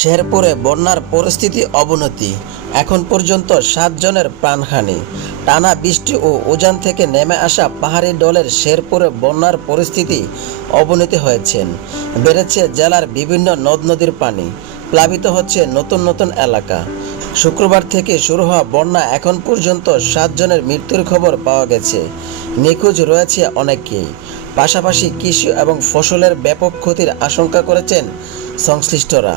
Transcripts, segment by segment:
শেরপুরে বন্যার পরিস্থিতি অবনতি। এখন পর্যন্ত সাতজনের প্রাণহানি। টানা বৃষ্টি ও উজান থেকে নেমে আসা পাহাড়ি দলের শেরপুরে বন্যার পরিস্থিতি অবনতি হয়েছেন বেড়েছে জেলার বিভিন্ন নদ নদীর পানি। প্লাবিত হচ্ছে নতুন নতুন এলাকা। শুক্রবার থেকে শুরু হওয়া বন্যা এখন পর্যন্ত সাতজনের মৃত্যুর খবর পাওয়া গেছে। নিখোঁজ রয়েছে অনেকেই পাশাপাশি কৃষি এবং ফসলের ব্যাপক ক্ষতির আশঙ্কা করেছেন সংশ্লিষ্টরা।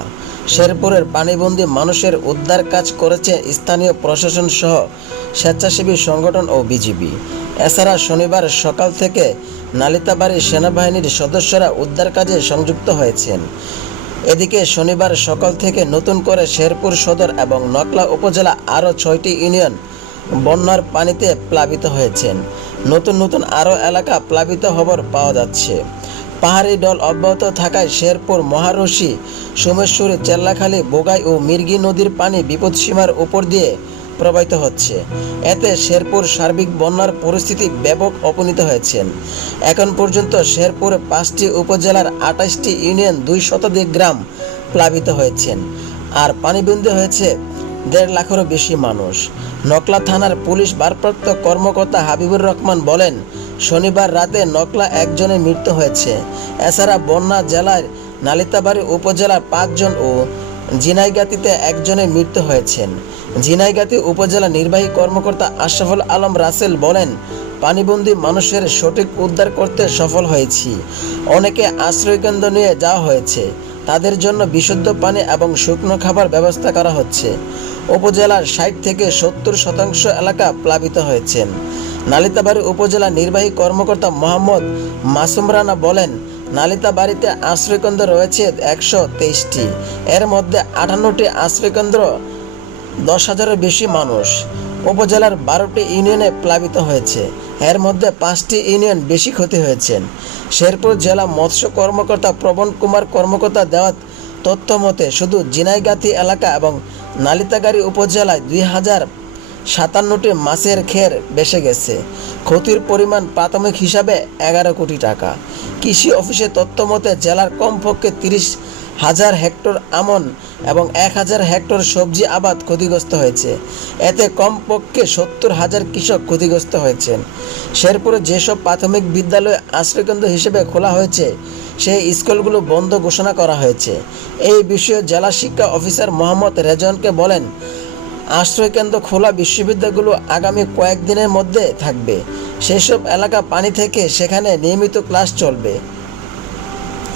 শেরপুরের পানিবন্দী মানুষের উদ্ধার কাজ করেছে স্থানীয় প্রশাসন সহ স্বেচ্ছাসেবী সংগঠন ও বিজিবি। এছাড়া শনিবার সকাল থেকে নালিতাবাড়ি সেনাবাহিনীর সদস্যরা উদ্ধার কাজে সংযুক্ত হয়েছেন। এদিকে শনিবার সকাল থেকে নতুন করে শেরপুর সদর এবং নকলা উপজেলা আরও ছয়টি ইউনিয়ন বন্যার পানিতে প্লাবিত হয়েছেন। নতুন নতুন আরও এলাকা প্লাবিত খবর পাওয়া যাচ্ছে। পাহাড়ি ডল অব্যাহত থাকায় শেরপুর মহারশি সোমেশ্বরী, চেল্লাখালী, বোগাই ও মির্গি নদীর পানি বিপদসীমার উপর দিয়ে প্রবাহিত হচ্ছে। এতে শেরপুর সার্বিক বন্যার পরিস্থিতি ব্যাপক অপনীত হয়েছেন। এখন পর্যন্ত শেরপুরে পাঁচটি উপজেলার আঠাশটি ইউনিয়ন দুই শতাধিক গ্রাম প্লাবিত হয়েছেন আর পানিবন্দী হয়েছে দেড় লাখেরও বেশি মানুষ। নকলা থানার পুলিশ ভারপ্রাপ্ত কর্মকর্তা হাবিবুর রহমান বলেন শনিবার রাতে নকলা একজনের মৃত্যু হয়েছে। এছাড়া বন্যা জেলার নালিতাবাড়ি উপজেলার পাঁচজন ও জিনাইগাতিতে একজনের মৃত্যু হয়েছেন। ঝিনাইগাতি উপজেলা নির্বাহী কর্মকর্তা আশরাফুল আলম রাসেল বলেন, পানিবন্দী মানুষের সঠিক উদ্ধার করতে সফল হয়েছি। অনেকে আশ্রয়কেন্দ্র নিয়ে যাওয়া হয়েছে। তাদের জন্য বিশুদ্ধ পানি এবং শুকনো খাবার ব্যবস্থা করা হচ্ছে। উপজেলার ষাট থেকে সত্তর শতাংশ এলাকা প্লাবিত হয়েছেন। নালিতাবাড়ি উপজেলা নির্বাহী কর্মকর্তা মোহাম্মদ মাসুম রানা বলেন, নালিতাবাড়িতে আশ্রয়কেন্দ্র রয়েছে একশো তেইশটি। এর মধ্যে আটান্নটি আশ্রয়কেন্দ্র দশ হাজারের বেশি মানুষ। উপজেলার বারোটি ইউনিয়নে প্লাবিত হয়েছে। এর মধ্যে পাঁচটি ইউনিয়ন বেশি ক্ষতি হয়েছেন শেরপুর জেলা মৎস্য কর্মকর্তা প্রবণ কুমার কর্মকর্তা দেওয়া তথ্য মতে, শুধু জিনাইগাতি এলাকা এবং নালিতাগাড়ি উপজেলায় দুই হাজার সাতান্নটি মাছের খের বেসে গেছে। ক্ষতির পরিমাণ প্রাথমিক হিসাবে এগারো কোটি টাকা। কৃষি অফিসের তথ্য মতে, জেলার কমপক্ষে তিরিশ হাজার হেক্টর আমন এবং এক হাজার হেক্টর সবজি আবাদ ক্ষতিগ্রস্ত হয়েছে। এতে কমপক্ষে সত্তর হাজার কৃষক ক্ষতিগ্রস্ত হয়েছেন। শেরপুরে যেসব প্রাথমিক বিদ্যালয় আশ্রয়কেন্দ্র হিসেবে খোলা হয়েছে, সেই স্কুলগুলো বন্ধ ঘোষণা করা হয়েছে। এই বিষয়ে জেলা শিক্ষা অফিসার মোহাম্মদ রেজনকে বলেন আশ্রয়কেন্দ্র খোলা বিশ্ববিদ্যালয়গুলো আগামী কয়েকদিনের মধ্যে থাকবে। সেসব এলাকা পানি থেকে সেখানে নিয়মিত ক্লাস চলবে।